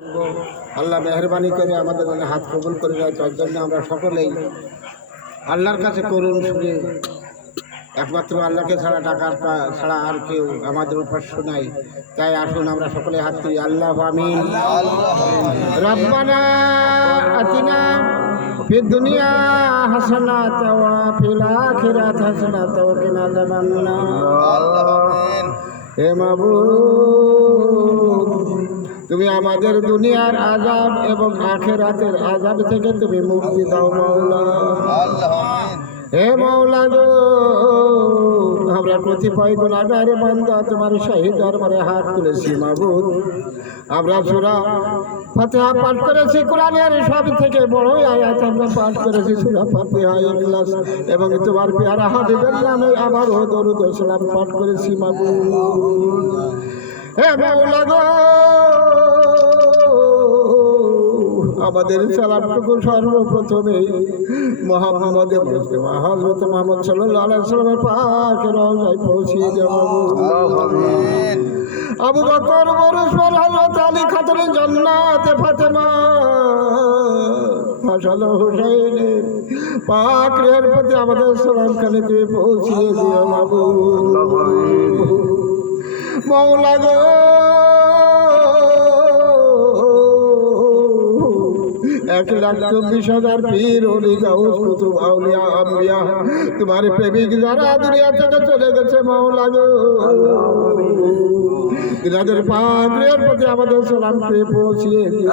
আল্লাহ মেহরবানি করে আমাদের মানে হাত কবুল করে দেয়। তার জন্য আমরা সকলেই আল্লাহর কাছে করুন শুনে একমাত্র আল্লাহকে ছাড়া টাকার ছাড়া আর কেউ আমাদের উপাস্য নাই। তাই আসুন আমরা সকলে হাত তুলি। আল্লাহ আমিন। রব্বানা আতিনা ফিদ দুনিয়া হাসানাতাও ওয়া ফিল আখিরাতি হাসানাতাও ওয়া কিনা আযাবান্নার। হে মাবুদ, তুমি আমাদের দুনিয়ার আযাব এবং আখিরাতের আযাব থেকে তুমি মুক্তি দাও মাওলা। হে মাওলা গো, আমরা কতিপয় গুনাহগার বান্দা তোমার শাহী দরবারে হাত তুলেছি মাবুদ। আমরা সূরা ফাতিহা পাঠ করেছি, কোরআনের সব থেকে বড় আয়াত আমরা পাঠ করেছি সূরা ফাতিহা, ইখলাস এবং তোমার পেয়ারা হাবিবের নামে আবারও দরুদ ও সালাম পাঠ করেছি মাবুদ। হে মাওলা গো, আমাদের সালামটুকু সর্বপ্রথমে মুহাম্মদ মুস্তাফা হযরত মুহাম্মদ সাল্লাল্লাহু আলাইহি ওয়াসাল্লামের পাক রওজায় পৌঁছিয়ে দেব। আমিন। আবু বকর ওমর হযরত আলী খাতুনে জান্নাতে ফাতেমা হাসান হুসাইন পাক এর প্রতি আমাদের সালাম খানে তুমি পৌঁছিয়ে দিও মাবুদ। মাওলা গো, 1,24,000 পীর ওলি গাউস কুতুব আউলিয়া আম্বিয়া তোমার প্রেমিক যারা দুনিয়া থেকে চলে গেছে মাওলা গো, তিনাদের পাকের প্রতি আমাদের সালাম পৌঁছিয়ে দিও।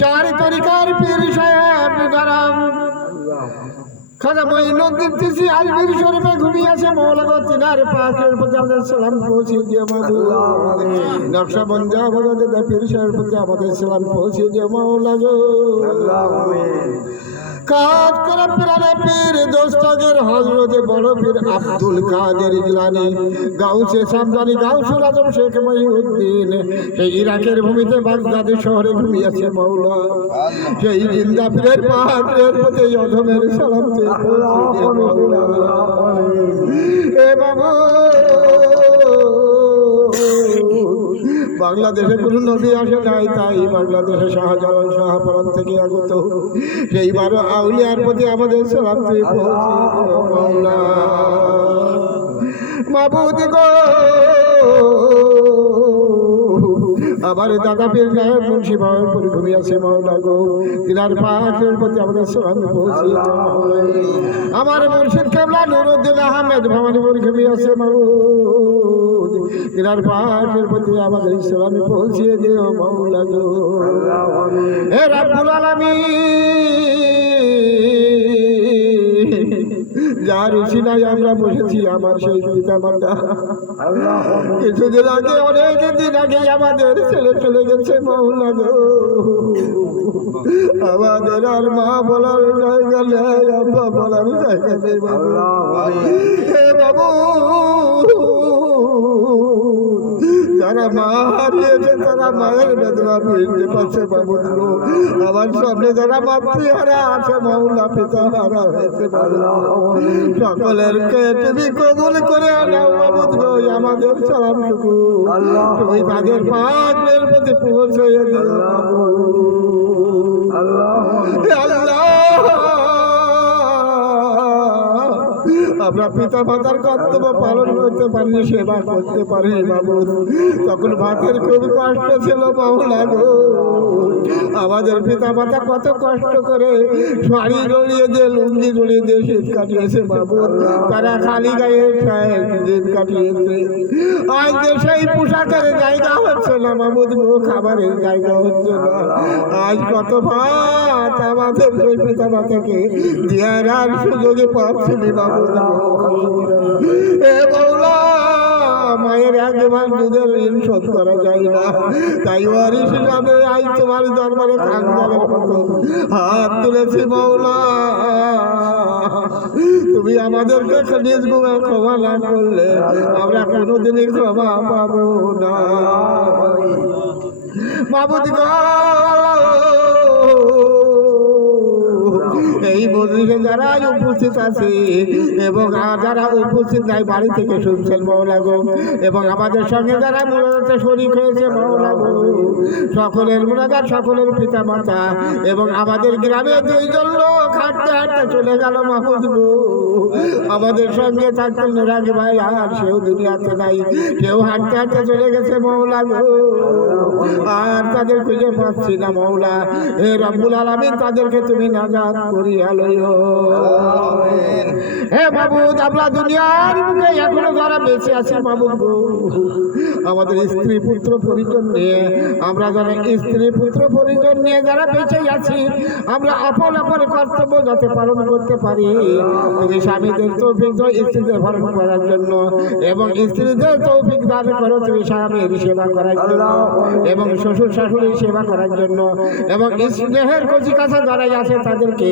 চার তরিকার পীর সাহেব যারা খাজা মঈনুদ্দিন চিশতি আজমির শরীফে ঘুমিয়েছে মাওলা গো, তিনার পাকের প্রতি আমাদের সালাম পৌঁছিয়ে দিও মাবুদ। নকশবন্দি আহমদ পীর সাহেবের প্রতি আমাদের সালাম পৌঁছিয়ে দিও মাওলা গো। কাজ করে প্রাণে পীর দোস্তগের হযরত বড় পীর আব্দুল কাদের জিলানী গাউসে সামদানি গাউসুল আজম শেখ মঈনুদ্দিন সেই ইরাকের ভূমিতে বাগদাদ শহরে ঘুমিয়েছে মাওলা। সেই জিন্দা পীরের পাকের প্রতি অধমের সালাম এ বাবা। বাংলাদেশে কোন নদী আসে নাই, তাই বাংলাদেশে শাহজালাল শাহপরান থেকে আগত সেইবার আউলিয়ার প্রতি আমাদের সালাম মাওলা। মাবুদ গো, আমার দাদা পীর গায়েব মুন্সি বাবার পরিভূমি আছে মাওলা গো, তিনার পাকের প্রতি আমাদের সালাম পৌঁছিয়ে দাও। আমার মুর্শিদ কেবলা নুরুদ্দিন আহমেদ ভবানী পরিভূমি আছে মাবুদ, তিনার পাকের প্রতি আমাদের সালাম পৌঁছিয়ে দিও মাওলা গো। হে রাব্বুল আলামিন, যার উসিলায় আমরা বসেছি আমার সেই পিতা মাতা কিছুদিন আগে, অনেক দিন আগে আমাদের ছেলে চলে গেছে মাওলা গো। আমাদের আর মা বলার জায়গা নেই, আব্বা বলার জায়গা নেই হে বাবু। যারা মা হারিয়েছে তারা মায়ের বেদনা বুঝতে পারছে মাবুদ গো। আমার সামনে যারা মাতৃহারা আছে মাওলা, পিতা হারা হয়েছে মাওলা, সকলেরকে তুমি কবুল করে নাও মাবুদ গো। আমাদের সালামটুকু তুমি তাদের পাকের প্রতি পৌঁছে দিও মাবুদ। আল্লাহ, আমরা পিতা মাতার কর্তব্য পালন করতে পারি, সেবা করতে পারি মাবুদ, তখন ভাতের খুব কষ্ট ছিল মাওলা গো। আমাদের পিতা মাতা কত কষ্ট করে শাড়ি জড়িয়ে দিয়ে, লুঙ্গি জড়িয়ে দিয়ে শীত কাটিয়েছে মাবুদ, তারা খালি গায়ে শীত কাটিয়েছে। আজ যে সেই পোশাকের জায়গা হচ্ছে না মাবুদ গো, খাবারের জায়গা হচ্ছে না। আজ কত ভাত আমাদের সেই পিতা মাতাকে দেওয়ার আর সুযোগে পাচ্ছি মাবুদ গো। এ মাওলা, মায়ের একবার দুধের ঋণ শোধ করা যায় না, তাই ওয়ারিশ হিসাবে আজ তোমার দরবারে কাঙ্গালের মতো হাত তুলেছি মাওলা। তুমি আমাদেরকে নিজ গুণে ক্ষমা না করলে আমরা কোনোদিনই ক্ষমা পাবো না মাবুদ গো। এই এই মজলিসে যারা উপস্থিত আছে এবং যারা উপস্থিত নাই বাড়ি থেকে শুনছেন মাওলা গো, এবং আমাদের সঙ্গে যারা মুনাজাতে শরীক হয়েছে মাওলা গো, সকলের মুনাজাত সকলের পিতা মাতা, এবং আমাদের গ্রামে 2 জন লোক হাঁটতে হাঁটতে চলে গেল মাহমুদ গো, আমাদের সঙ্গে থাকতেন নুরানি ভাই, আর সেও দুনিয়াতে নাই, কেউ হাঁটতে হাঁটতে চলে গেছে মাওলা গো, আর তাদের খুঁজে পাচ্ছি না মাওলা। হে রব্বুল আলামিন, তাদেরকে তুমি নাজাত করিয়া লইও। হে মাবুদ, আমরা দুনিয়ার মুখে এখনো যারা বেঁচে আছি মাবুদ গো, আমাদের স্ত্রী পুত্র পরিজন নিয়ে, আমরা যারা স্ত্রী পুত্র পরিজন নিয়ে যারা বেঁচে আছি, আমরা আপন আপন কর্তব্য যাতে পালন করতে পারি, তুমি স্বামীদের তৌফিক দাও স্ত্রীদের পালন করার জন্য, এবং স্ত্রীদের তৌফিক দান করো তুমি স্বামীর সেবা করার জন্য, এবং শ্বশুর শাশুড়ির সেবা করার জন্য, এবং স্নেহের কচি কাছে যারাই আছে তাদেরকে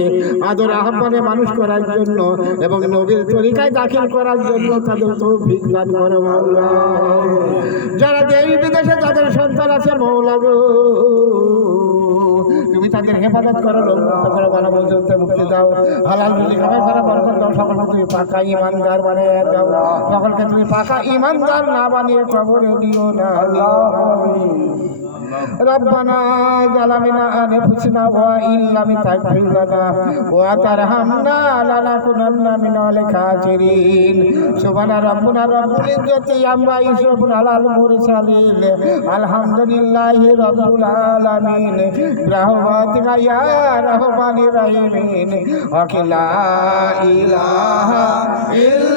আদর আহ্বানে মানুষ করার জন্য, এবং নবীর তরিকায় দাখিল করার জন্য তাদের তৌফিক দান করো মাওলা। যারা দেশ বিদেশে যাদের সন্তান আছে মাওলা গো, তুমি তাদের হেফাজত করো, মুক্ত করো, ভালো মজুতে মুক্তি দাও, হালাল রুজি কামাই করো, বরকত দাও, সকলকে তুমি পাকা ইমানদার বানিয়ে দাও, সকলকে তুমি পাকা ইমানদার না বানিয়ে কবরে দিও না। ربنا ظلمنا أنفسنا وإن لم تغفر لنا وترحمنا لنكونن من الخاسرين سبحان ربنا رب العزة عما يصفون على المرسلين الحمد لله رب العالمين برحمتك يا رحمن الرحيم لا إله إلا